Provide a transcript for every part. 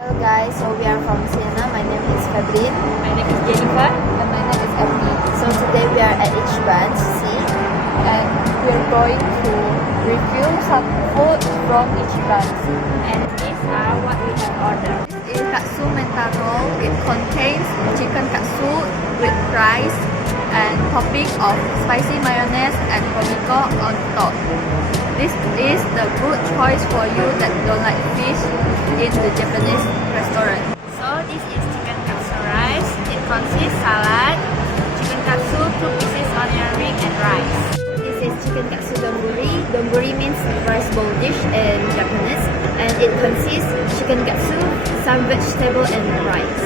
Hello guys, so we are from Siena. My name is Fabrin. My name is Jennifer. And my name is Emily. So today we are at each branch, see, And we are going to review some food from each branch. And these are what we have ordered. This is katsu mentai roll. It contains chicken katsu with rice and topping of spicy mayonnaise and pomiko on top. This is the good choice for you that don't like fish in the Japanese restaurant. So this is chicken katsu rice. It consists salad, chicken katsu, 2 pieces onion ring and rice. This is chicken katsu donburi. Donburi means rice bowl dish in Japanese, and it consists chicken katsu, some vegetable and rice.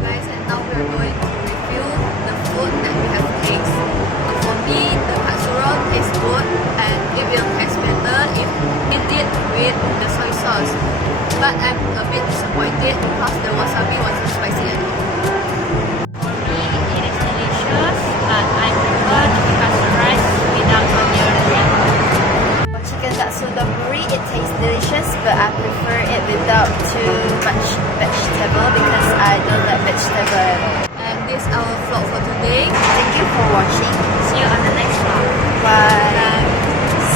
Guys, and now we are going to review the food that we have tasted. For me, the katsu roll tastes good.